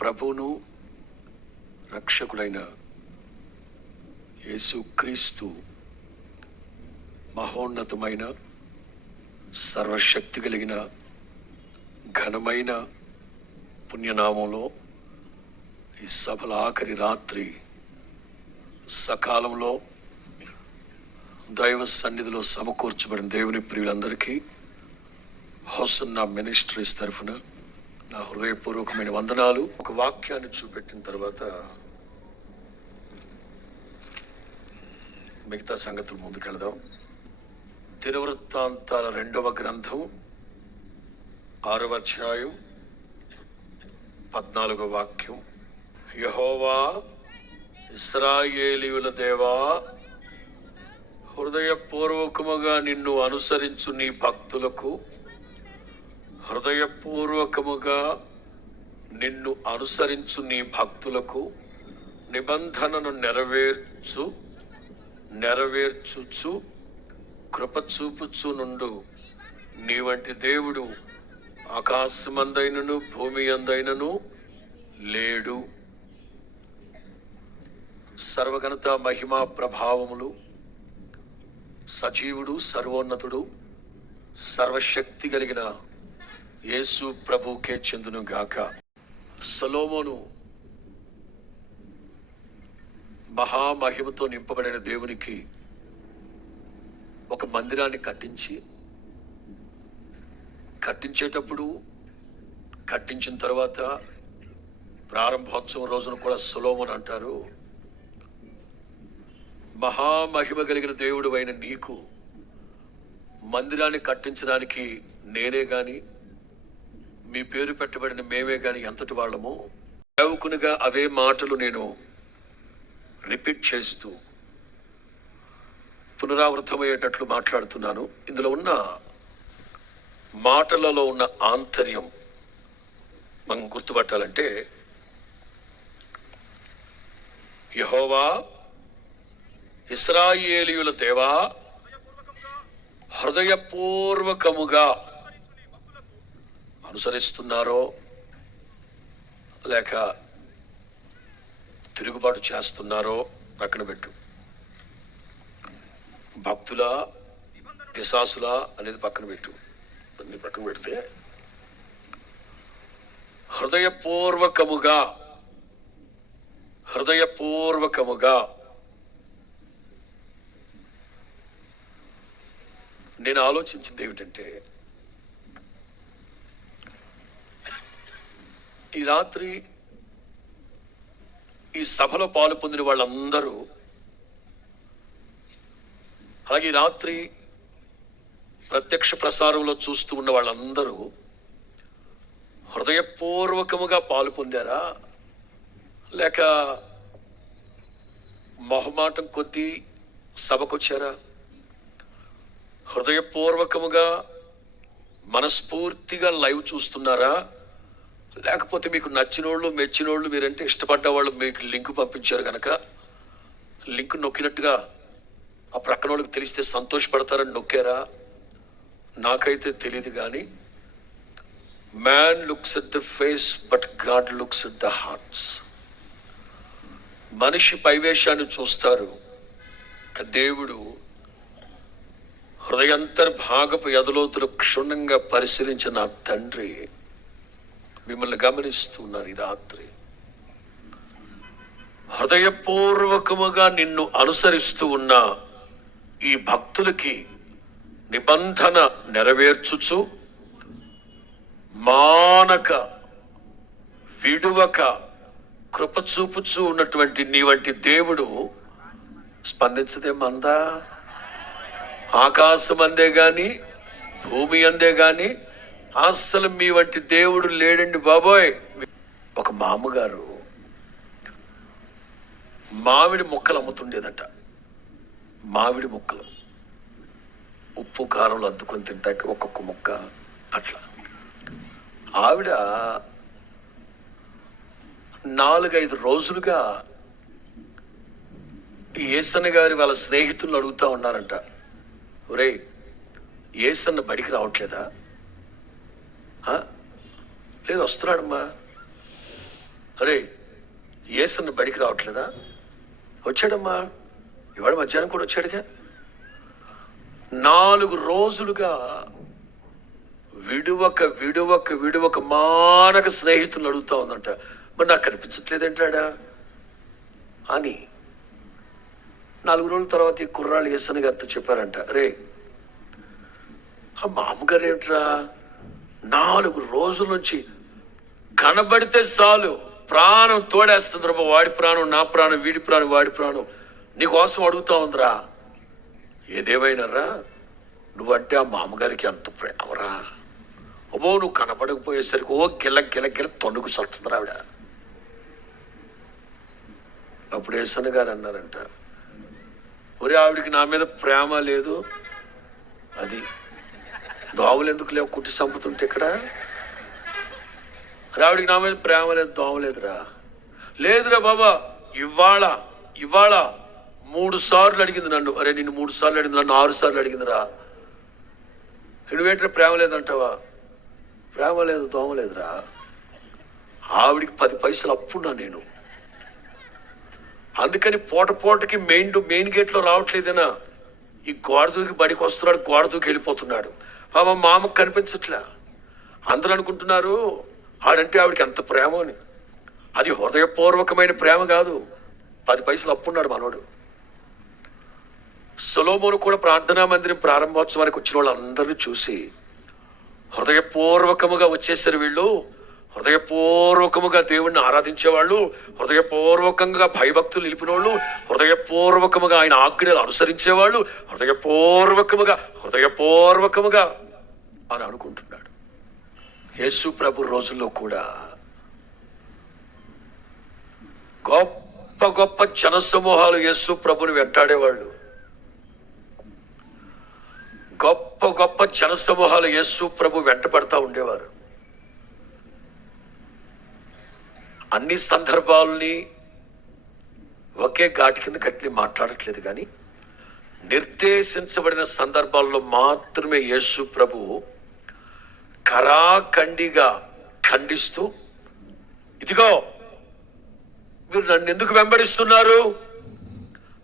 ప్రభువును రక్షకుడైన యేసుక్రీస్తు మహోన్నతమైన సర్వశక్తి కలిగిన ఘనమైన పుణ్యనామంలో ఈ సభల ఆఖరి రాత్రి సకాలంలో దైవ సన్నిధిలో సమకూర్చబడిన దేవుని ప్రియులందరికీ హోసన్న మినిస్ట్రీస్ తరఫున నా హృదయపూర్వకమైన వందనాలు. ఒక వాక్యాన్ని చూపెట్టిన తర్వాత మిగతా సంగతులు ముందుకెళ్దాం. తిరువృత్తాంతాల రెండవ గ్రంథం ఆరవ అధ్యాయం పద్నాలుగో వాక్యం. యహోవా ఇస్రాయేలీయుల దేవా హృదయపూర్వకముగా నిన్ను అనుసరించు నీ భక్తులకు హృదయపూర్వకముగా నిన్ను అనుసరించు నీ భక్తులకు నిబంధనను నెరవేర్చు నెరవేర్చుచు కృప చూపుచు నుండు నీ వంటి దేవుడు ఆకాశమందైనను భూమి అందైనను లేడు. సర్వఘనత మహిమా ప్రభావములు సజీవుడు సర్వోన్నతుడు సర్వశక్తి కలిగిన యేసు ప్రభుకే చెందును గాక. సలోమోను మహామహిమతో నింపబడిన దేవునికి ఒక మందిరాన్ని కట్టించి కట్టించేటప్పుడు కట్టించిన తర్వాత ప్రారంభోత్సవం రోజున కూడా సులోమన్ అంటారు. మహామహిమ కలిగిన దేవుడు అయిన నీకు మందిరాన్ని కట్టించడానికి నేనే కానీ మీ పేరు పెట్టబడిన మేమే కానీ ఎంతటి వాళ్ళము? సేవకునిగా అవే మాటలు నేను రిపీట్ చేస్తూ పునరావృతమయ్యేటట్లు మాట్లాడుతున్నాను. ఇందులో ఉన్న మాటలలో ఉన్న ఆంతర్యం మనం గుర్తుపట్టాలంటే యహోవా ఇస్రాయేలీయుల దేవా హృదయపూర్వకముగా అనుసరిస్తున్నారో లేక తిరుగుబాటు చేస్తున్నారో పక్కన పెట్టు. భక్తుల పిశాసుల అనేది పక్కన పెట్టు. అన్ని పక్కన పెడితే హృదయపూర్వకముగా హృదయపూర్వకముగా నేను ఆలోచించింది ఏమిటంటే ఈ రాత్రి ఈ సభలో పాలు పొందిన వాళ్ళందరూ అలాగే ఈ రాత్రి ప్రత్యక్ష ప్రసారంలో చూస్తూ ఉన్న వాళ్ళందరూ హృదయపూర్వకముగా పాలు పొందారా? లేక మొహమాటం కొద్దీ సభకొచ్చారా? హృదయపూర్వకముగా మనస్ఫూర్తిగా లైవ్ చూస్తున్నారా? లేకపోతే మీకు నచ్చినోళ్ళు మెచ్చినోళ్ళు మీరంటే ఇష్టపడ్డ వాళ్ళు మీకు లింక్ పంపించారు కనుక లింక్ నొక్కినట్టుగా ఆ ప్రక్కన వాళ్ళకి తెలిస్తే సంతోషపడతారని నొక్కారా? నాకైతే తెలియదు కానీ man looks at the face but God looks at the hearts మనిషి పైవేశాన్ని చూస్తారు దేవుడు హృదయంతర్భాగపు ఎదలోతులు క్షుణ్ణంగా పరిశీలించిన తండ్రి మిమ్మల్ని గమనిస్తున్నారు ఈ రాత్రి. హృదయపూర్వకముగా నిన్ను అనుసరిస్తూ ఉన్న ఈ భక్తులకి నిబంధన నెరవేర్చుచు మానక విడువక కృపచూపుచూ ఉన్నటువంటి నీ వంటి దేవుడు స్పందించదే మందా? ఆకాశం అందే కానీ భూమి అందే కానీ అస్సలు మీ వంటి దేవుడు లేడండి బాబోయ్. ఒక మామగారు మామిడి మొక్కలు అమ్ముతుండేదట. మామిడి మొక్కలు. ఉప్పు కారంలో అద్దుకొని తింటాకి ఒక్కొక్క ముక్క అట్లా. ఆవిడ నాలుగైదు రోజులుగా ఏసన్న గారి వాళ్ళ స్నేహితులను అడుగుతా ఉన్నారంట. ఒరేయ్ ఏసన్న బడికి రావట్లేదా? లేదు వస్తున్నాడమ్మా. అరే ఏసన్న బడికి రావట్లేదా? వచ్చాడమ్మా. ఇవాడు మధ్యాహ్నం కూడా వచ్చాడుగా. నాలుగు రోజులుగా విడువక విడువక విడువక మానక స్నేహితులు అడుగుతా ఉందంట. మరి నాకు కనిపించట్లేదంటాడా? అని నాలుగు రోజుల తర్వాత ఈ కుర్రాళ్ళు ఏసన్న గారితో చెప్పారంట. రే ఆ మామగారు ఏంట్రా నాలుగు రోజుల నుంచి కనబడితే చాలు ప్రాణం తోడేస్తుంది రా వాడి ప్రాణం నా ప్రాణం వీడి ప్రాణం వాడి ప్రాణం. నీకోసం అడుగుతా ఉందిరా. ఏదేమైనారా నువ్వంటే ఆ మామగారికి ఎంత ప్రేమరా? అబ్బో నువ్వు కనపడకపోయేసరికి ఓ గిల్ల గిల్ల గిల్ల తొండుకు సత్తుంది ఆవిడ. అప్పుడు ఏసన్న గారు అన్నారంట ఒరే ఆవిడికి నా మీద ప్రేమ లేదు. అది దోమలు ఎందుకు లేవు? కుట్టి చంపుతుంటే ఇక్కడ? రావిడికి నా మీద ప్రేమ లేదు దోమ లేదురా. లేదురా బాబా ఇవాళ ఇవాళ మూడు సార్లు అడిగింది నన్ను. అరే నిన్ను మూడు సార్లు అడిగింది నన్ను ఆరు సార్లు అడిగిందిరా. నువ్వేంటే ప్రేమ లేదంటావా? ప్రేమ లేదు దోమ లేదురా. ఆవిడికి పది పైసలు అప్పున్నా నేను. అందుకని పూట పూటకి మెయిన్ మెయిన్ గేట్లో రావట్లేదేనా? ఈ గోడ దూకి బడికి వస్తున్నాడు గోడ దూకి వెళ్ళిపోతున్నాడు. పాపం మా అమ్మకు కనిపించట్లే. అందరూ అనుకుంటున్నారు ఆడంటే ఆవిడకి ఎంత ప్రేమ అని. అది హృదయపూర్వకమైన ప్రేమ కాదు. పది పైసలు అప్పున్నాడు మనోడు. సొలోమోను కూడా ప్రార్థనా మందిరం ప్రారంభోత్సవానికి వచ్చిన వాళ్ళందరినీ చూసి హృదయపూర్వకముగా వచ్చేసారు వీళ్ళు. హృదయపూర్వకముగా దేవుణ్ణి ఆరాధించేవాళ్ళు హృదయపూర్వకంగా భయభక్తులు నిలిపిన వాళ్ళు హృదయపూర్వకముగా ఆయన ఆజ్ఞలు అనుసరించేవాళ్ళు హృదయపూర్వకముగా హృదయపూర్వకముగా అని అనుకుంటున్నాడు. యేసు ప్రభు రోజుల్లో కూడా గొప్ప గొప్ప జనసమూహాలు యేసు ప్రభుని వెంటాడేవాళ్ళు. గొప్ప గొప్ప జనసమూహాలు యేసు ప్రభు వెంటపడతా ఉండేవారు. అన్ని సందర్భాలని ఒకే ఘాటి కింద కట్టి మాట్లాడట్లేదు కానీ నిర్దేశించబడిన సందర్భాల్లో మాత్రమే యేసు ప్రభు కరాఖండిగా ఖండిస్తూ ఇదిగో మీరు నన్ను ఎందుకు వెంబడిస్తున్నారు?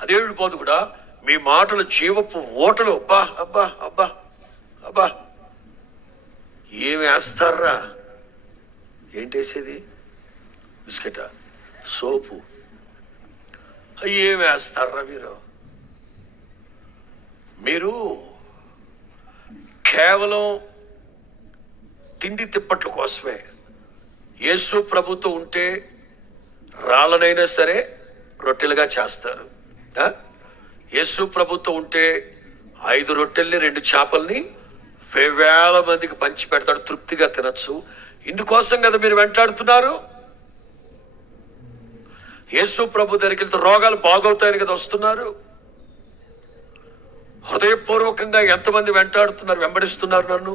అదేవిడు పోదు కూడా మీ మాటలు జీవపు ఓటలు. అబ్బా అబ్బా అబ్బా అబ్బా. ఏమి వేస్తారా? ఏంటేసేది బిస్కెటా? సోపు. అయ్యి ఏమి వేస్తారా మీరు? మీరు కేవలం తిండి తిప్పట్ల కోసమే. యేసు ప్రభుతో ఉంటే రాళ్ళనైనా సరే రొట్టెలుగా చేస్తారు. యేసు ప్రభుతో ఉంటే ఐదు రొట్టెల్ని రెండు చేపల్ని వేవేల మందికి పంచి పెడతాడు. తృప్తిగా తినచ్చు. ఇందుకోసం కదా మీరు వెంటాడుతున్నారు? యేసు ప్రభు దగ్గరికి వెళ్తే రోగాలు బాగవుతాయని కదా వస్తున్నారు? హృదయపూర్వకంగా ఎంతమంది వెంటాడుతున్నారు వెంబడిస్తున్నారు నన్ను?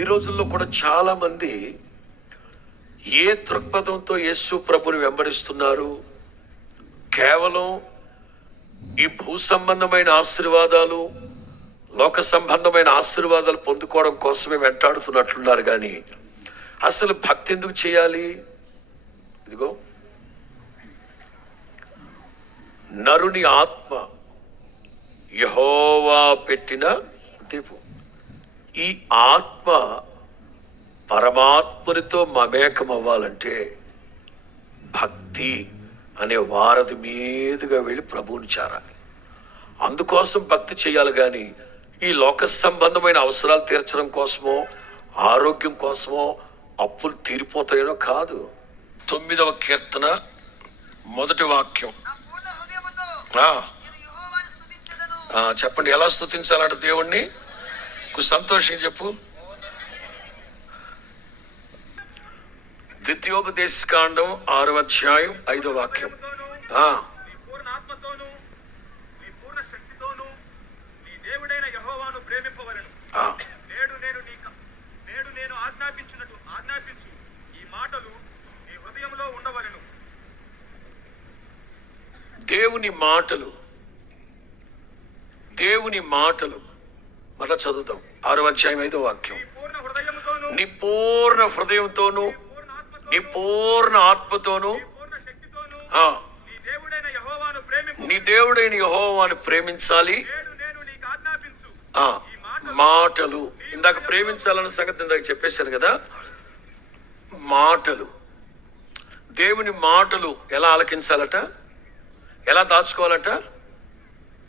ఈ రోజుల్లో కూడా చాలా మంది ఏ దృక్పథంతో యేసు ప్రభుని వెంబడిస్తున్నారు? కేవలం ఈ భూ సంబంధమైన ఆశీర్వాదాలు లోక సంబంధమైన ఆశీర్వాదాలు పొందుకోవడం కోసమే వెంటాడుతున్నట్లున్నారు కానీ అసలు భక్తి ఎందుకు చేయాలి? ఇదిగో. నరుని ఆత్మ యహోవా పెట్టిన దీపం ఈ ఆత్మ పరమాత్మనితో మమేకం అవ్వాలంటే భక్తి అనే వారధి మీదుగా వెళ్ళి ప్రభువుని చేరాలి. అందుకోసం భక్తి చేయాలి కానీ ఈ లోక సంబంధమైన అవసరాలు తీర్చడం కోసమో ఆరోగ్యం కోసమో అప్పులు తీరిపోతాయనో కాదు. తొమ్మిదవ కీర్తన మొదటి వాక్యం. నా పూర్ణ హృదయముతో ఆ, నేను యెహోవాను స్తుతించెదను. ఆ, చెప్పండి ఎలా స్తుతించాలంట దేవుణ్ణి? కొంచెం సంతోషంగా చెప్పు. ద్వితీయోపదేశకాండం ఆరో అధ్యాయం ఐదో వాక్యం. ఆ, నీ పూర్ణ ఆత్మతోను నీ పూర్ణ శక్తితోను నీ దేవుడైన యెహోవాను ప్రేమింపవలెను ఆ. నేడు నేను నీకు నేడు నేను ఆజ్ఞాపించినట్టు ఆజ్ఞాపించు ఈ మాటలు నీ హృదయంలో ఉండవలెను దేవుని మాటలు దేవుని మాటలు మళ్ళా చదువుతాం. ఆరో అధ్యాయం ఐదో వాక్యం. నీ పూర్ణ నీ పూర్ణ హృదయంతోను పూర్ణ నీ పూర్ణ ఆత్మతోను నీ దేవుడైన యహోవాను ప్రేమించాలి. మాటలు. ఇందాక ప్రేమించాలన్న సంగతి ఇందాక చెప్పేశాను కదా. మాటలు. దేవుని మాటలు ఎలా ఆలకించాలట? ఎలా దాచుకోవాలట?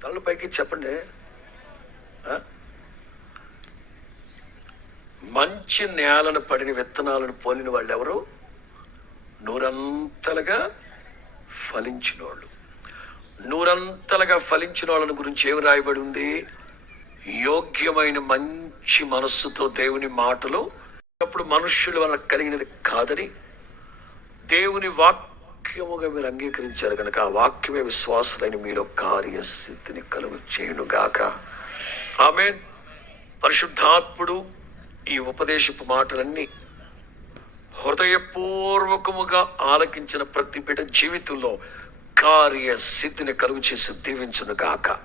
తలలు పైకి చెప్పండి. మంచి నేలను పడిన విత్తనాలను పోలిన వాళ్ళు ఎవరు నూరంతలుగా ఫలించిన వాళ్ళు నూరంతలుగా ఫలించిన వాళ్ళని గురించి ఏమి రాయబడి ఉంది? యోగ్యమైన మంచి మనస్సుతో దేవుని మాటలు అప్పుడు మనుష్యుల వల్ల కలిగినది కాదని దేవుని వాక్యముగా మీరు అంగీకరించారు కనుక ఆ వాక్యమే విశ్వాసులైన మీలో కార్యసిద్ధిని కలుగు చేయునుగాక ఆమె పరిశుద్ధాత్ముడు ఈ ఉపదేశపు మాటలన్నీ హృదయపూర్వకముగా ఆలకించిన ప్రతి బిడ్డ జీవితంలో కార్య సిద్ధిని కలుగు చేసి దీవించునుగాక. గాక